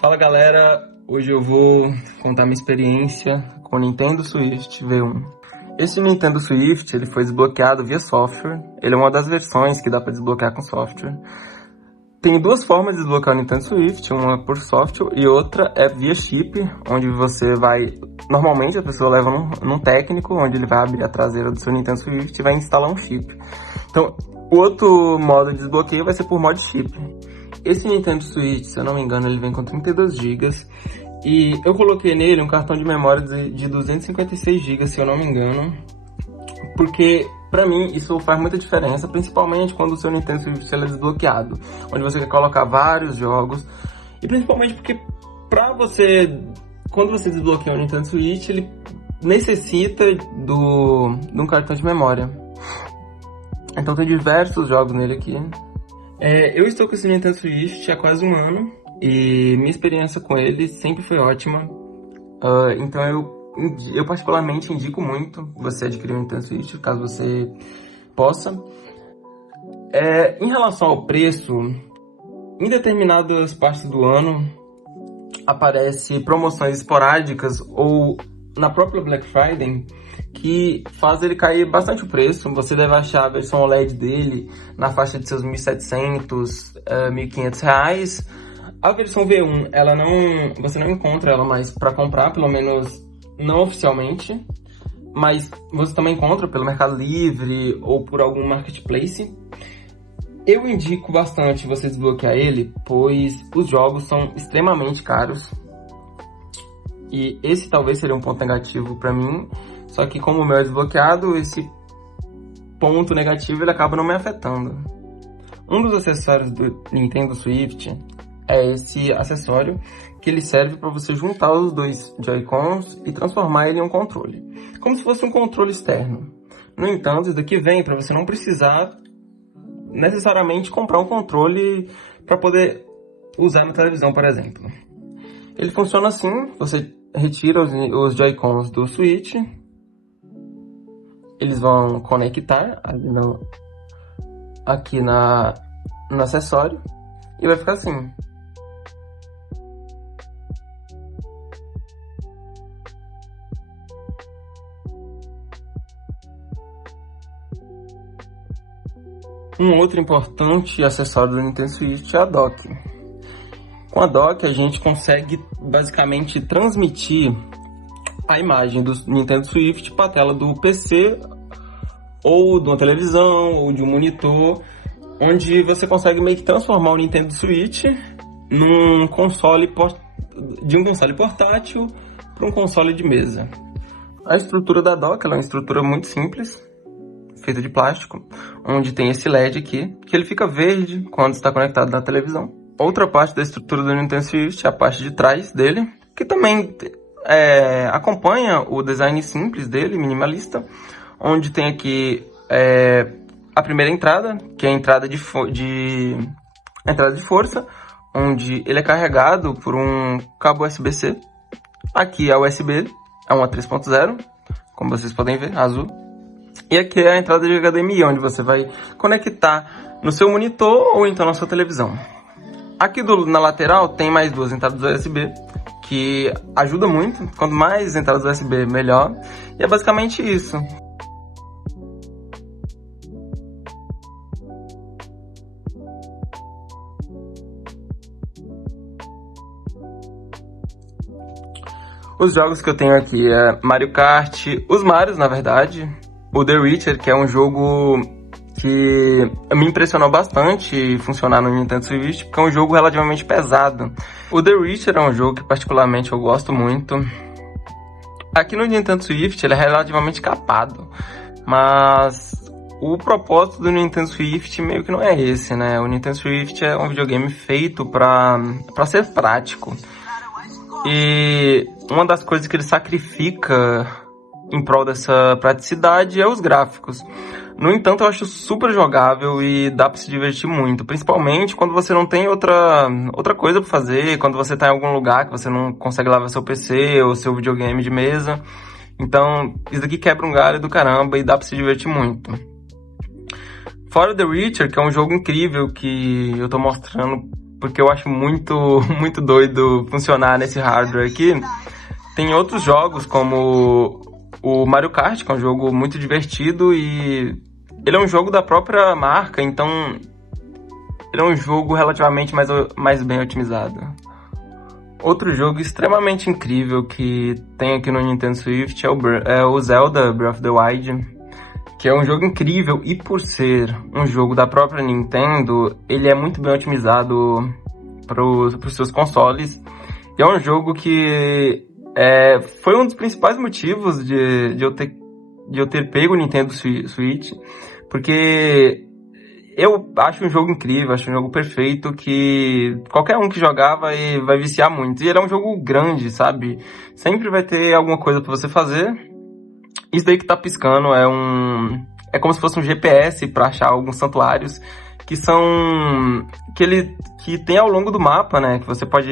Fala galera, hoje eu vou contar minha experiência com o Nintendo Switch V1. Esse Nintendo Switch ele foi desbloqueado via software, ele é uma das versões que dá para desbloquear com software. Tem duas formas de desbloquear o Nintendo Switch, uma por software e outra é via chip, onde você vai... Normalmente a pessoa leva num técnico, onde ele vai abrir a traseira do seu Nintendo Switch e vai instalar um chip. Então, o outro modo de desbloqueio vai ser por mod chip. Esse Nintendo Switch, se eu não me engano, ele vem com 32 GB e eu coloquei nele um cartão de memória de 256 GB, se eu não me engano, porque pra mim isso faz muita diferença, principalmente quando o seu Nintendo Switch é desbloqueado, onde você quer colocar vários jogos, e principalmente porque quando você desbloqueia o Nintendo Switch, ele necessita de um cartão de memória. Então tem diversos jogos nele aqui. Eu estou com esse Nintendo Switch há quase um ano e minha experiência com ele sempre foi ótima. Então eu particularmente indico muito você adquirir um Nintendo Switch, caso você possa. Em relação ao preço, em determinadas partes do ano aparecem promoções esporádicas ou na própria Black Friday que faz ele cair bastante o preço. Você deve achar a versão OLED dele na faixa de seus R$1.700, R$1.500. A versão V1, você não encontra ela mais para comprar, pelo menos não oficialmente, mas você também encontra pelo Mercado Livre ou por algum marketplace. Eu indico bastante você desbloquear ele, pois os jogos são extremamente caros. E esse talvez seria um ponto negativo para mim, só que como o meu é desbloqueado, esse ponto negativo ele acaba não me afetando. Um dos acessórios do Nintendo Switch é esse acessório, que ele serve para você juntar os dois Joy-Cons e transformar ele em um controle, como se fosse um controle externo. No entanto, isso daqui vem para você não precisar necessariamente comprar um controle para poder usar na televisão, por exemplo. Ele funciona assim: você retira os Joy-Cons do Switch, eles vão conectar aqui no acessório e vai ficar assim. Um outro importante acessório do Nintendo Switch é a dock. Com a dock a gente consegue basicamente transmitir a imagem do Nintendo Switch para a tela do PC ou de uma televisão ou de um monitor, onde você consegue meio que transformar o Nintendo Switch num console de um console portátil para um console de mesa. A estrutura da dock é uma estrutura muito simples, feita de plástico, onde tem esse LED aqui, que ele fica verde quando está conectado na televisão. Outra parte da estrutura do Nintendo Switch é a parte de trás dele, que também acompanha o design simples dele, minimalista, onde tem aqui a primeira entrada, que é a entrada de força, onde ele é carregado por um cabo USB-C. Aqui é o USB, é uma 3.0, como vocês podem ver, azul. E aqui é a entrada de HDMI, onde você vai conectar no seu monitor ou então na sua televisão. Aqui na lateral tem mais duas entradas USB, que ajuda muito. Quanto mais entradas USB, melhor. E é basicamente isso. Os jogos que eu tenho aqui é Mario Kart, os Marios, na verdade. O The Witcher, que é um jogo que me impressionou bastante funcionar no Nintendo Switch, porque é um jogo relativamente pesado. O The Witcher é um jogo que particularmente eu gosto muito. Aqui no Nintendo Switch ele é relativamente capado, mas o propósito do Nintendo Switch meio que não é esse, né? O Nintendo Switch é um videogame feito para ser prático. E uma das coisas que ele sacrifica em prol dessa praticidade é os gráficos. No entanto, eu acho super jogável e dá para se divertir muito, principalmente quando você não tem outra coisa para fazer, quando você tá em algum lugar que você não consegue levar seu PC ou seu videogame de mesa. Então, isso daqui quebra um galho do caramba e dá para se divertir muito. Fora The Witcher, que é um jogo incrível que eu tô mostrando porque eu acho muito, muito doido funcionar nesse hardware aqui. Tem outros jogos, como o Mario Kart, que é um jogo muito divertido e ele é um jogo da própria marca, então ele é um jogo relativamente mais bem otimizado. Outro jogo extremamente incrível que tem aqui no Nintendo Switch é o Zelda Breath of the Wild, que é um jogo incrível, e por ser um jogo da própria Nintendo, ele é muito bem otimizado para os seus consoles. E é um jogo que foi um dos principais motivos de eu ter pego o Nintendo Switch, porque eu acho um jogo incrível, acho um jogo perfeito, que qualquer um que jogar vai viciar muito. E ele é um jogo grande, sabe? Sempre vai ter alguma coisa pra você fazer. Isso daí que tá piscando é como se fosse um GPS pra achar alguns santuários que são que tem ao longo do mapa, né? Que você pode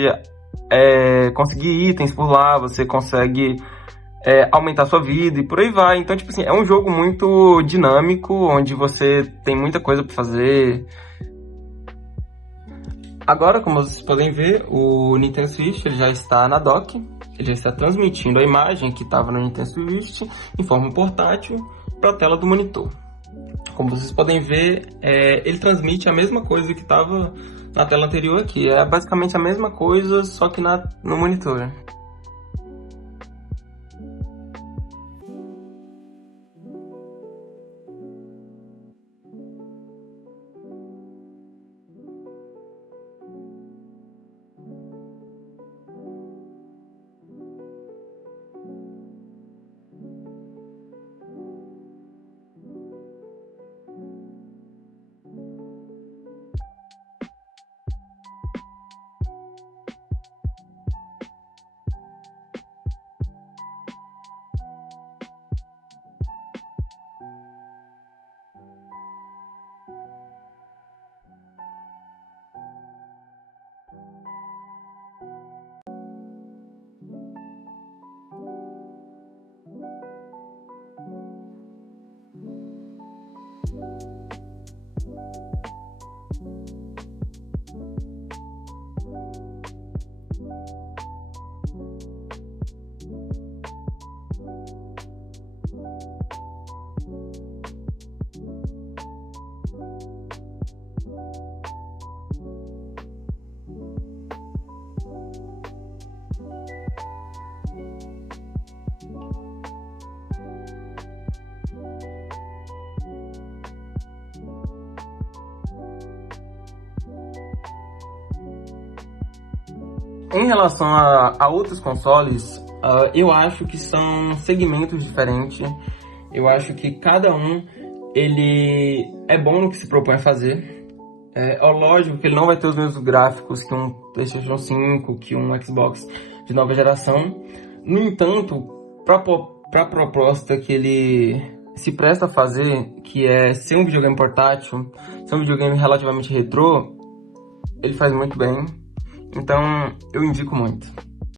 conseguir itens por lá, você consegue aumentar sua vida e por aí vai. Então, tipo assim, é um jogo muito dinâmico, onde você tem muita coisa pra fazer. Agora, como vocês podem ver, o Nintendo Switch ele já está na dock, ele já está transmitindo a imagem que estava no Nintendo Switch em forma portátil para a tela do monitor. Como vocês podem ver, ele transmite a mesma coisa que estava na tela anterior aqui. É basicamente a mesma coisa, só que no monitor. Em relação a outros consoles, eu acho que são segmentos diferentes. Eu acho que cada um ele é bom no que se propõe a fazer. Lógico que ele não vai ter os mesmos gráficos que um PlayStation 5, que um Xbox de nova geração. No entanto, para a proposta que ele se presta a fazer, que é ser um videogame portátil, ser um videogame relativamente retrô, ele faz muito bem. Então, eu indico muito.